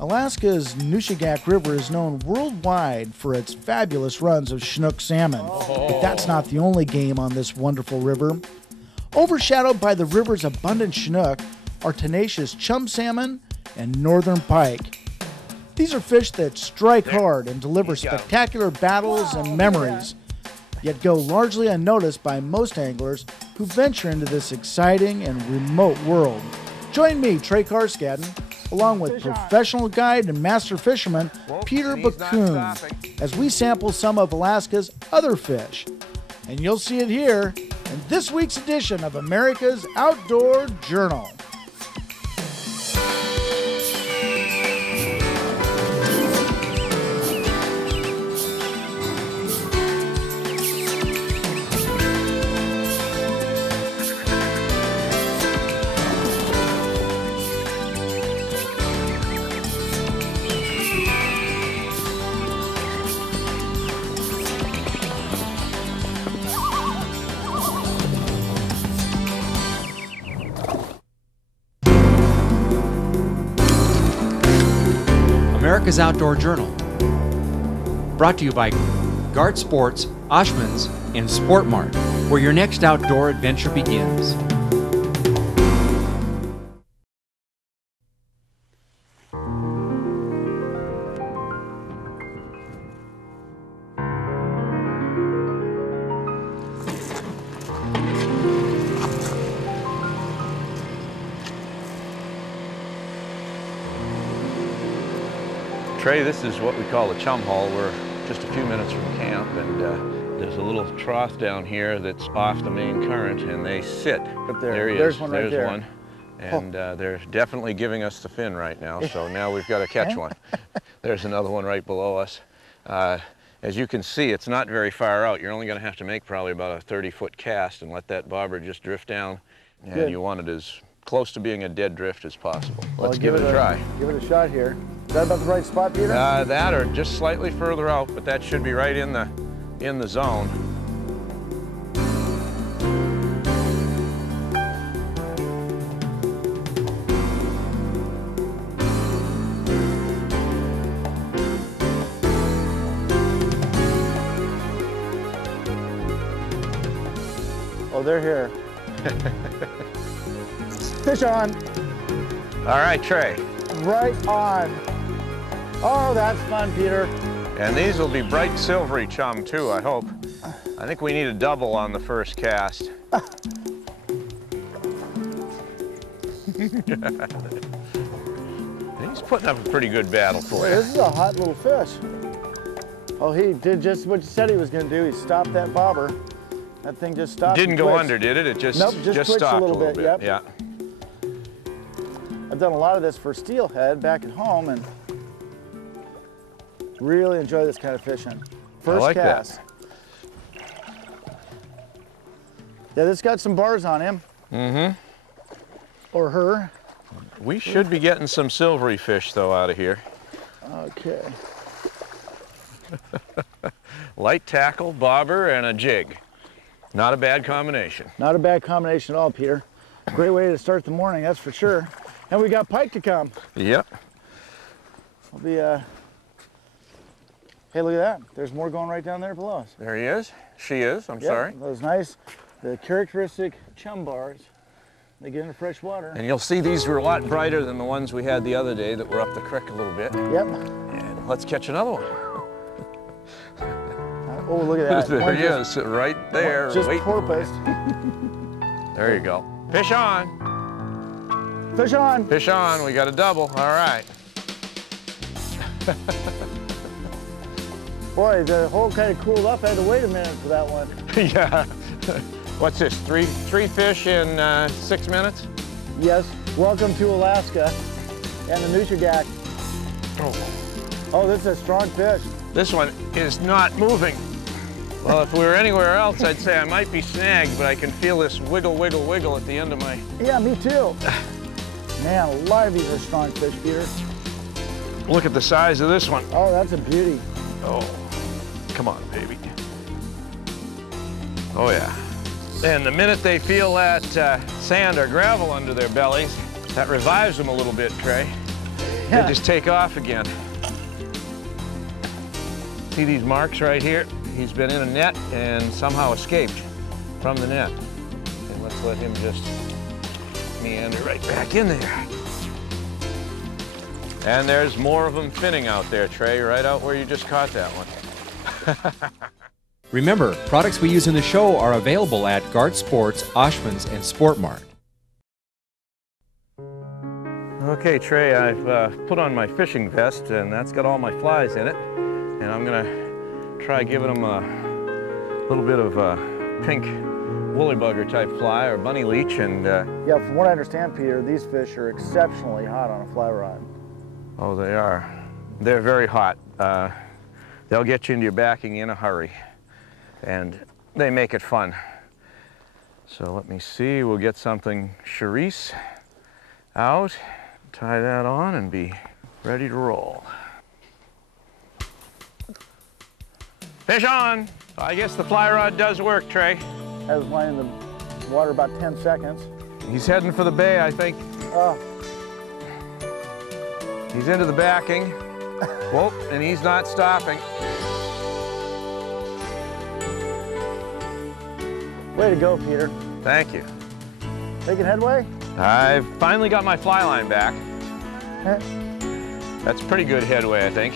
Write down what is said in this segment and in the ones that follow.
Alaska's Nushagak River is known worldwide for its fabulous runs of Chinook salmon. But that's not the only game on this wonderful river. Overshadowed by the river's abundant Chinook are tenacious Chum salmon and northern pike. These are fish that strike hard and deliver spectacular battles and memories, yet go largely unnoticed by most anglers who venture into this exciting and remote world. Join me, Trey Carskadon, along with professional guide and master fisherman Peter Bakun, as we sample some of Alaska's other fish. And you'll see it here in this week's edition of America's Outdoor Journal. America's Outdoor Journal. Brought to you by Gart Sports, Oshman's, and Sport Mart, where your next outdoor adventure begins. Trey, this is what we call a chum hole. We're just a few minutes from camp, and there's a little trough down here that's off the main current, and they sit. Up there. There he There's is. one right There's there. one. And they're definitely giving us the fin right now, so now we've got to catch one. There's another one right below us. As you can see, it's not very far out. You're only going to have to make probably about a 30-foot cast and let that bobber just drift down. And Good. you want it as close to being a dead drift as possible. Well, Let's give it a try. Give it a shot here. Is that about the right spot, Peter? That or just slightly further out, but that should be right in the zone. Oh, they're here. Fish on. All right, Trey. Right on. Oh, that's fun, Peter. And these will be bright silvery chum too, I hope. I think we need a double on the first cast. He's putting up a pretty good battle for you. This is a hot little fish. Oh, he did just what you said he was going to do. He stopped that bobber. That thing just stopped. Didn't and go twitched. under, did it? It just, nope, just stopped a little bit. Yep. Yeah. I've done a lot of this for steelhead back at home and really enjoy this kind of fishing. First like cast. Yeah, this got some bars on him. Mm-hmm. Or her. We should be getting some silvery fish though out of here. Okay. Light tackle, bobber, and a jig. Not a bad combination. Not a bad combination at all, Peter. Great way to start the morning, that's for sure. And we got pike to come. Yep. We'll be, hey, look at that. There's more going right down there below us. There he is. She is, I'm Yep, sorry. Those nice, the characteristic chum bars. They get into fresh water. And you'll see these were a lot brighter than the ones we had the other day that were up the creek a little bit. Yep. And let's catch another one. Oh, look at that. There One he is, right there. Just waiting. porpoised. There you go. Fish on. Fish on. Fish on. We got a double. All right. Boy, the hole kind of cooled up. I had to wait a minute for that one. Yeah. What's this? Three fish in 6 minutes? Yes. Welcome to Alaska and the Nushagak. Oh, this is a strong fish. This one is not moving. Well, if we were anywhere else, I'd say I might be snagged, but I can feel this wiggle, wiggle, wiggle at the end of my... Yeah, me too. Man, a lot of these are strong fish, Peter. Look at the size of this one. Oh, that's a beauty. Oh, come on, baby. Oh, yeah. And the minute they feel that sand or gravel under their bellies, that revives them a little bit, Trey. they just take off again. See these marks right here? He's been in a net and somehow escaped from the net. And let's let him just meander right back in there. And there's more of them finning out there, Trey, right out where you just caught that one. Remember, products we use in the show are available at Gart Sports, Oshman's, and Sport Mart. Okay, Trey, I've put on my fishing vest, and that's got all my flies in it. And I'm gonna try giving them a little bit of a pink woolly bugger type fly or bunny leech. And yeah, from what I understand, Peter, these fish are exceptionally hot on a fly rod. oh, they are. They're very hot. They'll get you into your backing in a hurry, and they make it fun. So let me see, we'll get something cerise out, tie that on, and be ready to roll. Fish on! I guess the fly rod does work, Trey. I was lying in the water about 10 seconds. He's heading for the bay, I think. Oh. He's into the backing. Whoa, and he's not stopping. Way to go, Peter. Thank you. Making headway? I've finally got my fly line back. That's pretty good headway, I think.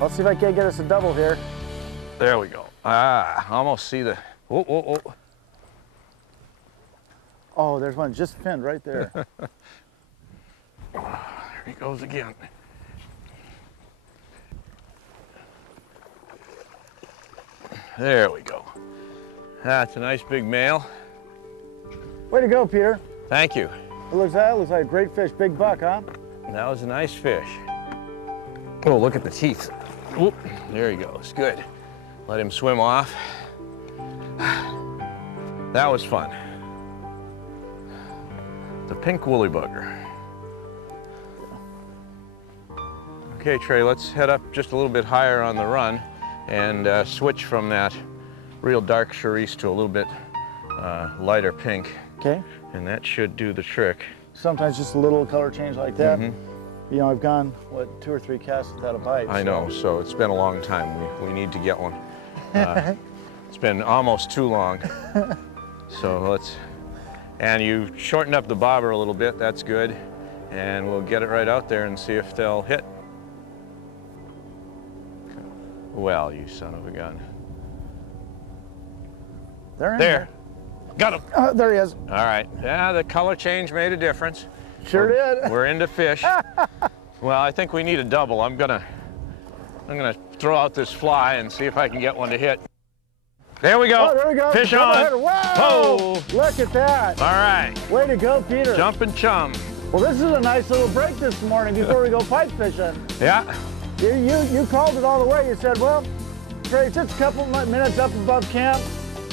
Let's see if I can't get us a double here. There we go. Ah, almost see the, oh, oh, oh. Oh, there's one just finned right there. There he goes again. There we go. That's a nice big male. Way to go, Peter. Thank you. It looks like a great fish, big buck, huh? That was a nice fish. Oh, look at the teeth. Whoop, there he goes, good. Let him swim off. That was fun. The pink woolly bugger. Okay, Trey, let's head up just a little bit higher on the run and switch from that real dark cerise to a little bit lighter pink. Okay. And that should do the trick. Sometimes just a little color change like that. Mm-hmm. You know, I've gone, what, 2 or 3 casts without a bite. I know, so it's been a long time. We need to get one. It's been almost too long. So let's, and you shortened up the bobber a little bit, that's good. And we'll get it right out there and see if they'll hit. Well, you son of a gun. They're in there. Got him. Oh, there he is. All right. Yeah, the color change made a difference. Sure did. We're into fish. Well, I think we need a double. I'm gonna throw out this fly and see if I can get one to hit. There we go. Oh, there we go. Fish on. Wow. Whoa. Look at that. All right. Way to go, Peter. Jumping chum. Well, this is a nice little break this morning before we go pike fishing. Yeah. You called it all the way. You said, well, Trey, just a couple minutes up above camp.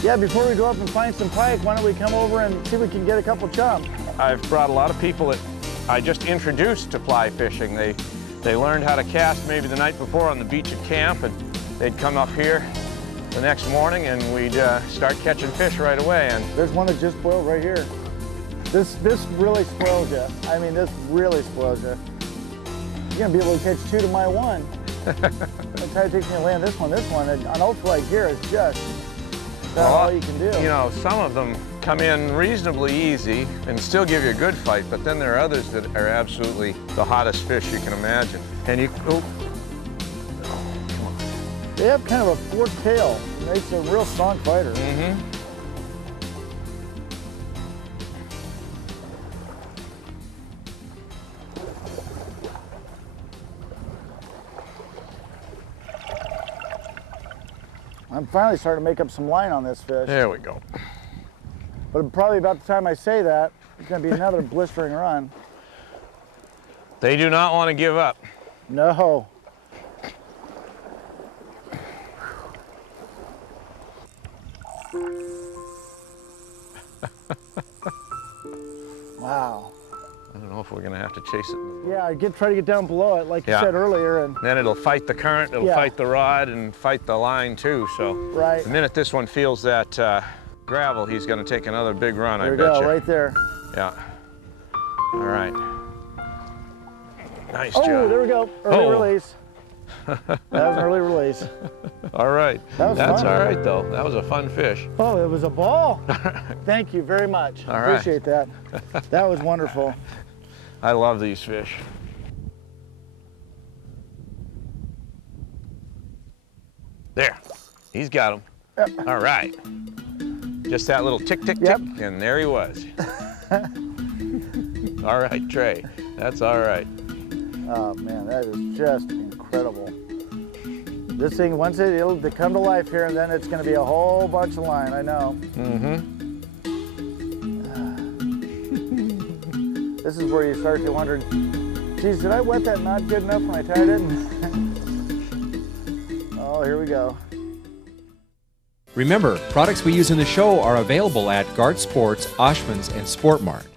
Yeah, before we go up and find some pike, why don't we come over and see if we can get a couple chum? I've brought a lot of people that I just introduced to fly fishing. They learned how to cast maybe the night before on the beach at camp, and they'd come up here the next morning and we'd start catching fish right away. And there's one that just spoiled right here. This really spoils you. I mean, this really spoils you. You're gonna be able to catch 2 to my 1. That's how it takes me to land this one. This one on ultralight gear is just about all you can do. You know, some of them come in reasonably easy and still give you a good fight, but then there are others that are absolutely the hottest fish you can imagine. And you, oh, come on. They have kind of a forked tail. It makes a real strong fighter. Mm-hmm. I'm finally starting to make up some line on this fish. There we go. But probably about the time I say that, it's going to be another blistering run. They do not want to give up. No. Wow. I don't know if we're going to have to chase it. Yeah, try to get down below it, like you said earlier. And then it'll fight the current, it'll fight the rod, and fight the line too. So right. The minute this one feels that gravel, he's going to take another big run, I bet you. There we go, right there. Yeah. All right. Nice Oh, job. there we go. Early release. That was an early release. All right. That's fun. All right, though. That was a fun fish. Oh, it was a ball. Thank you very much. All right. Appreciate that. That was wonderful. I love these fish. There. He's got him. Yep. All right. Just that little tick, tick, tick, and there he was. All right, Trey. That's all right. Oh man, that is just incredible. This thing, once it'll come to life here, and then it's going to be a whole bunch of line, I know. Mm-hmm. This is where you start to wonder, geez, did I wet that knot good enough when I tied it? Oh, here we go. Remember, products we use in the show are available at Guard Sports, Oshman's, and Sport Mart.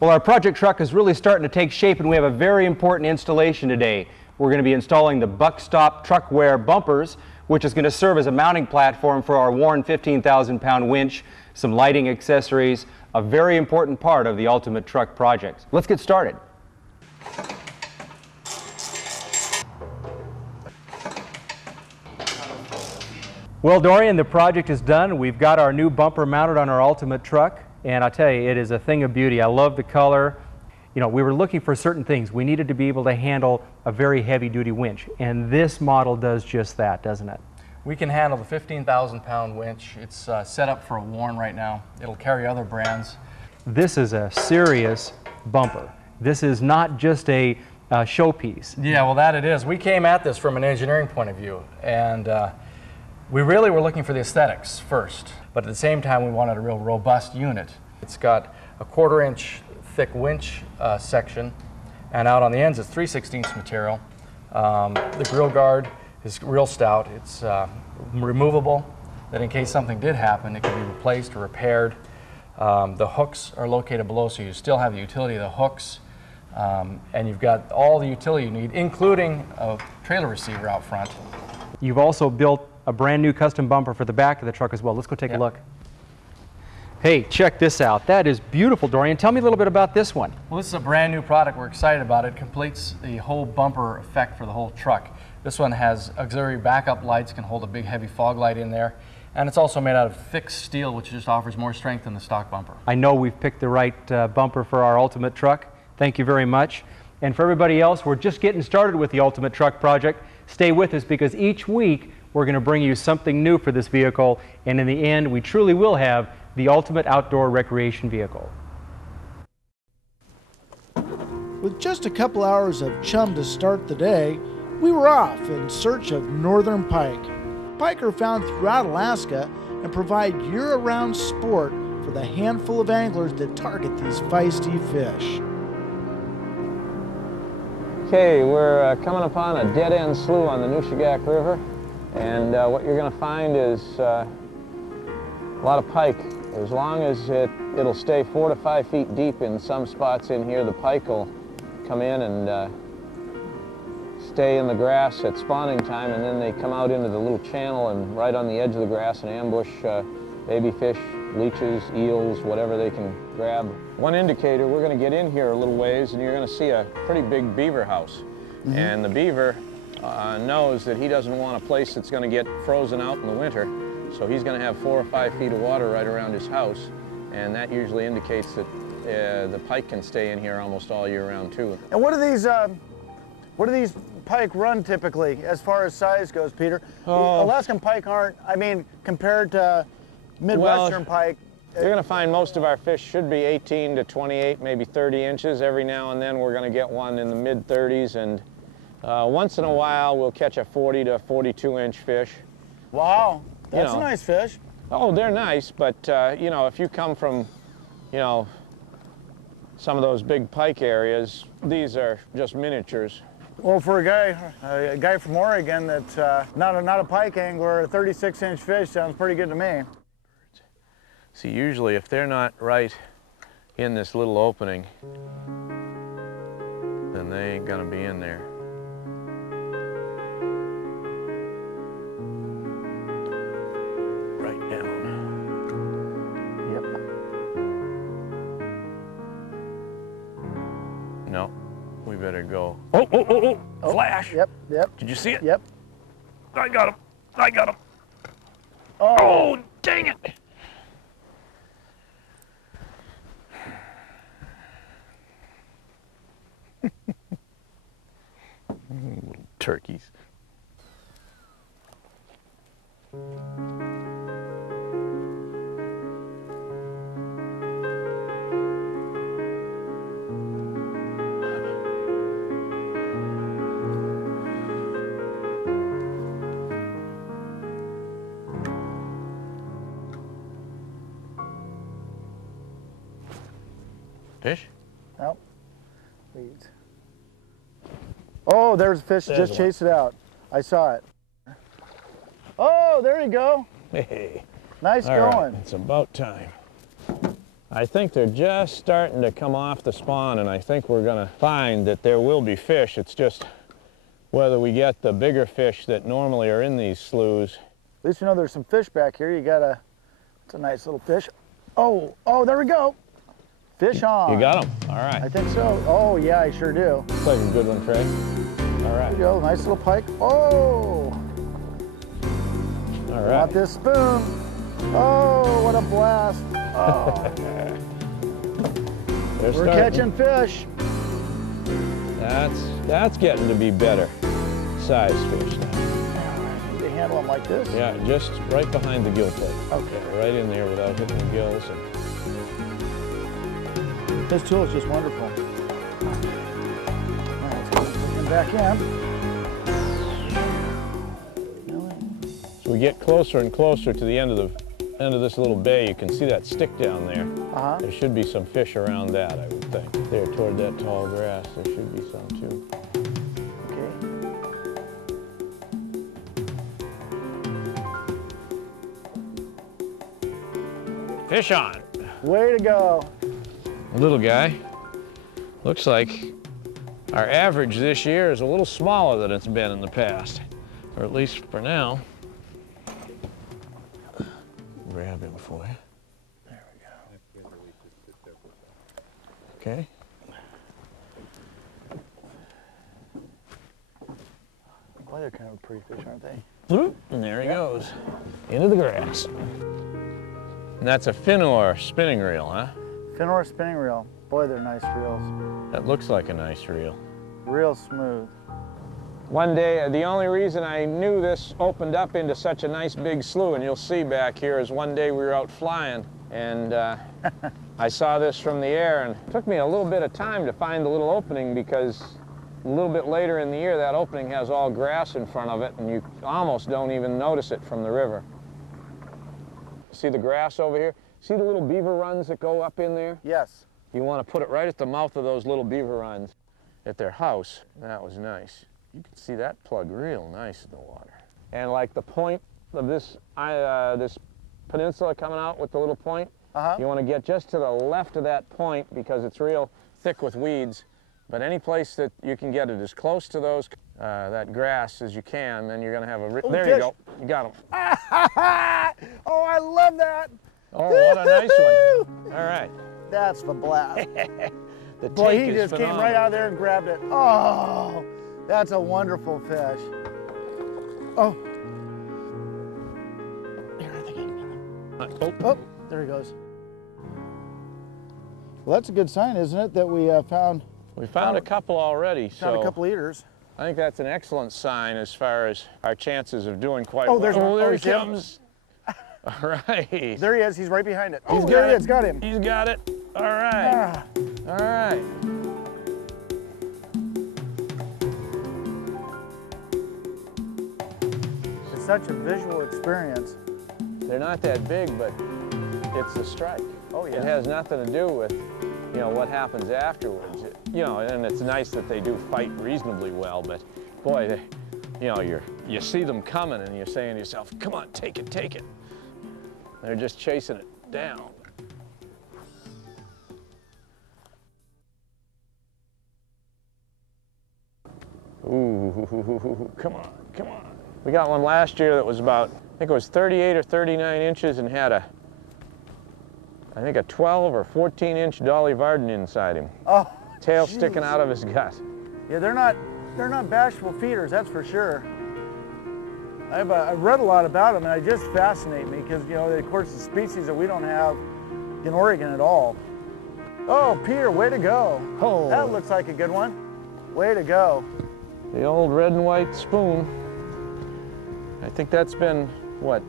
Well, our project truck is really starting to take shape, and we have a very important installation today. We're going to be installing the Buckstop Truckwear bumpers, which is going to serve as a mounting platform for our worn 15,000-pound winch, some lighting accessories, a very important part of the Ultimate Truck project. Let's get started. Well, Dorian, the project is done. We've got our new bumper mounted on our Ultimate Truck, and I tell you, it is a thing of beauty. I love the color. You know, we were looking for certain things. We needed to be able to handle a very heavy-duty winch, and this model does just that, doesn't it? We can handle the 15,000-pound winch. It's set up for a Warn right now. It'll carry other brands. This is a serious bumper. This is not just a showpiece. Yeah, well, that it is. We came at this from an engineering point of view, and we really were looking for the aesthetics first, but at the same time, we wanted a real robust unit. It's got a 1/4-inch thick winch section, and out on the ends, it's 3/16 material. The grill guard is real stout. It's removable, that in case something did happen, it can be replaced or repaired. The hooks are located below, so you still have the utility of the hooks, and you've got all the utility you need, including a trailer receiver out front. You've also built a brand new custom bumper for the back of the truck as well. Let's go take a look. Hey, check this out. That is beautiful, Dorian. Tell me a little bit about this one. Well, this is a brand new product. We're excited about it. It completes the whole bumper effect for the whole truck. This one has auxiliary backup lights, can hold a big heavy fog light in there, and it's also made out of thick steel, which just offers more strength than the stock bumper. I know we've picked the right bumper for our Ultimate Truck. Thank you very much. And for everybody else, we're just getting started with the Ultimate Truck project. Stay with us, because each week we're going to bring you something new for this vehicle, and in the end, we truly will have the ultimate outdoor recreation vehicle. With just a couple hours of chum to start the day, we were off in search of northern pike. Pike are found throughout Alaska and provide year-round sport for the handful of anglers that target these feisty fish. Okay, we're coming upon a dead-end slough on the Nushagak River, and what you're going to find is a lot of pike. As long as it'll stay 4 to 5 feet deep in some spots in here, the pike will come in and stay in the grass at spawning time, and then they come out into the little channel and right on the edge of the grass and ambush baby fish, leeches, eels, whatever they can grab. One indicator, we're going to get in here a little ways and you're going to see a pretty big beaver house. Mm-hmm. And the beaver knows that he doesn't want a place that's going to get frozen out in the winter. So he's going to have 4 or 5 feet of water right around his house, and that usually indicates that the pike can stay in here almost all year round too. And what do these pike run typically as far as size goes, Peter? Alaskan pike aren't, I mean, compared to Midwestern pike. You're going to find most of our fish should be 18 to 28, maybe 30 inches. Every now and then we're going to get one in the mid-30s, and once in a while we'll catch a 40 to 42-inch fish. Wow. That's a nice fish. Oh, they're nice, but you know, if you come from, you know, some of those big pike areas, these are just miniatures. Well, for a guy from Oregon that's not a pike angler, a 36-inch fish sounds pretty good to me. See, usually if they're not right in this little opening, then they ain't gonna be in there. we better go. Oh, flash. Yep, yep. Did you see it? Yep. I got him. I got him. Oh, Oh, dang it. Little turkeys. Fish? nope. Weeds. Oh, there's a fish. There's Just one. chased it out. I saw it. Oh, there you go. Hey. Nice All right, going. it's about time. I think they're just starting to come off the spawn, and I think we're gonna find that there will be fish. It's just whether we get the bigger fish that normally are in these sloughs. At least you know there's some fish back here. You got it's a nice little fish. Oh, there we go. Fish on. You got them? All I right. think so. Oh, yeah, I sure do. Looks like a good one, Trey. All There right. you go. Nice little pike. Oh, All want right. this spoon. Oh, what a blast. Oh, They're we're starting. catching fish. That's getting to be better size fish now. They handle them like this. Yeah, just right behind the gill plate. Okay. Right in there without hitting the gills. And This tool is just wonderful. All right, let's put him back in. as we get closer and closer to the end of this little bay, you can see that stick down there. Uh-huh. There should be some fish around that, I would think. There toward that tall grass, there should be some too. Okay. Fish on! Way to go. Little guy. Looks like our average this year is a little smaller than it's been in the past, or at least for now. Grab him for you. There we go. Okay. Boy, they're kind of pretty fish, aren't they? Bloop, and there he goes, into the grass. And that's a fin-oar spinning reel, huh? Fin-oar spinning reel. Boy, they're nice reels. That looks like a nice reel. Real smooth. One day, the only reason I knew this opened up into such a nice big slough, and you'll see back here, is one day we were out flying, and I saw this from the air, and it took me a little bit of time to find the little opening, because a little bit later in the year, that opening has all grass in front of it, and you almost don't even notice it from the river. See the grass over here? See the little beaver runs that go up in there? Yes. You want to put it right at the mouth of those little beaver runs at their house. That was nice. You can see that plug real nice in the water. And like the point of this this peninsula coming out with the little point, you want to get just to the left of that point because it's real thick with weeds. But any place that you can get it as close to those that grass as you can, then you're going to have a there fish. you go. You got him. Oh, I love that. Oh, what a nice one. All right. That's the blast. The Boy, take he is just came phenomenal. right out there and grabbed it. Oh, that's a wonderful fish. Oh. Here, I think I can get him. Oh, there he goes. Well, that's a good sign, isn't it, that we found We found a couple already, found so a couple eaters. I think that's an excellent sign as far as our chances of doing quite Oh, well. there's one. Oh, there Oh, he he's in. comes. All right. There he is. He's right behind it. He's Oh, got there he it. is. Got him. He's got it. All right. Ah. All right. It's such a visual experience. They're not that big, but it's the strike. Oh, yeah. It has nothing to do with, you know, what happens afterwards. You know, and it's nice that they do fight reasonably well, but boy, they, you know, you see them coming and you're saying to yourself, come on, take it, take it. They're just chasing it down. Ooh, come on, come on. We got one last year that was about, I think it was 38 or 39 inches and had a, I think a 12 or 14 inch Dolly Varden inside him. Oh, tail sticking out of his gut. Yeah, they're not bashful feeders, that's for sure. I've read a lot about them, and they just fascinate me because, you know, of course, the species that we don't have in Oregon at all. Oh, Peter, way to go. Oh, that looks like a good one. Way to go. The old red and white spoon. I think that's been, what,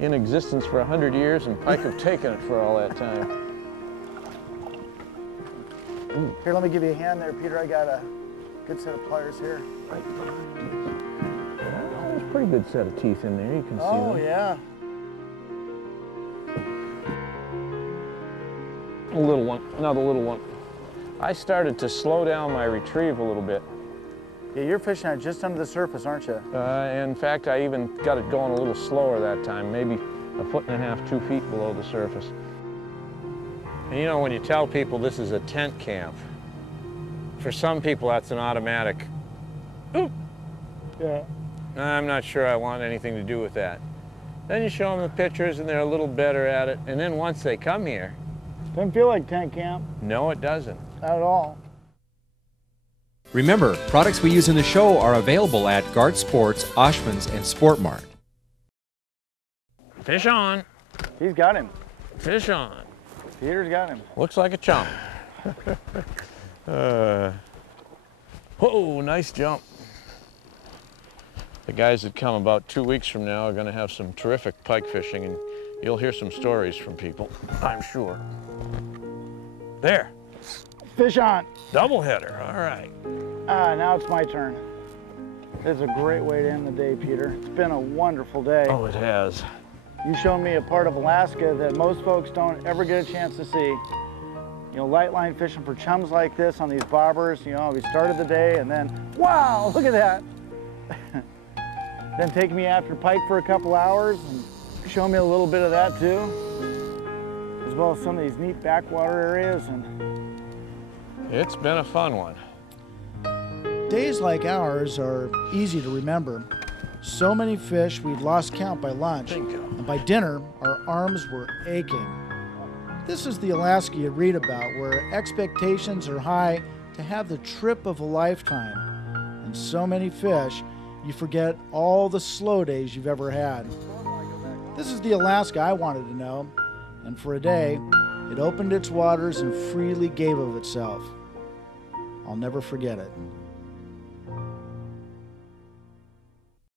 in existence for 100 years, and Pike have taken it for all that time. Here, let me give you a hand there, Peter. I got a good set of pliers here. There's a pretty good set of teeth in there, you can see them. Oh, yeah. A little one, another little one. I started to slow down my retrieve a little bit. Yeah, you're fishing at just under the surface, aren't you? In fact, I even got it going a little slower that time, maybe 1.5 feet, 2 feet below the surface. And you know, when you tell people this is a tent camp, for some people that's an automatic, oop. Yeah. I'm not sure I want anything to do with that. Then you show them the pictures and they're a little better at it, and then once they come here, Doesn't feel like tent camp. No, it doesn't. Not at all. Remember, products we use in the show are available at Guard Sports, Oshman's, and Sport Mart. Fish on. He's got him. Fish on. Peter's got him. Looks like a chum. Whoa, nice jump. The guys that come about 2 weeks from now are going to have some terrific pike fishing, and you'll hear some stories from people, I'm sure. There. Fish on. Double header, all right. Now it's my turn. This is a great way to end the day, Peter. It's been a wonderful day. Oh, it has. You showed me a part of Alaska that most folks don't ever get a chance to see. You know, light line fishing for chums like this on these bobbers, you know, we started the day and then, wow, look at that. Then take me after pike for a couple hours and show me a little bit of that too, as well as some of these neat backwater areas. And it's been a fun one. days like ours are easy to remember. So many fish we'd lost count by lunch, and by dinner our arms were aching. This is the Alaska you read about, where expectations are high to have the trip of a lifetime, and so many fish you forget all the slow days you've ever had. This is the Alaska I wanted to know, and for a day, it opened its waters and freely gave of itself. I'll never forget it.